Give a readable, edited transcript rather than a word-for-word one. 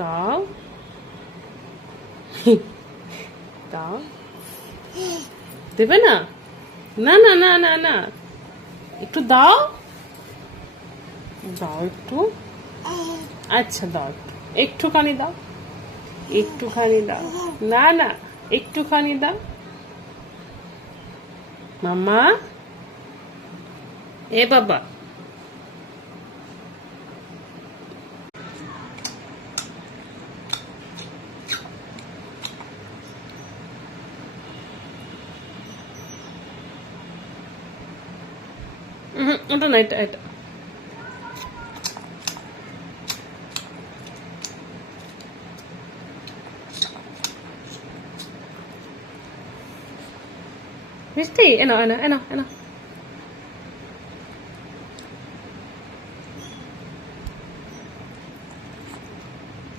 দাও দাও, দেবে না? না না না না না, একটু দাও, দাও একটু। আচ্ছা দাও, একটুখানি দাও, একটুখানি দাও। না না, একটুখানি দাও মাম্মা। এ বাবা, ওটা না, এটা এটা। মিষ্টি, এনো এনো এনো এনো।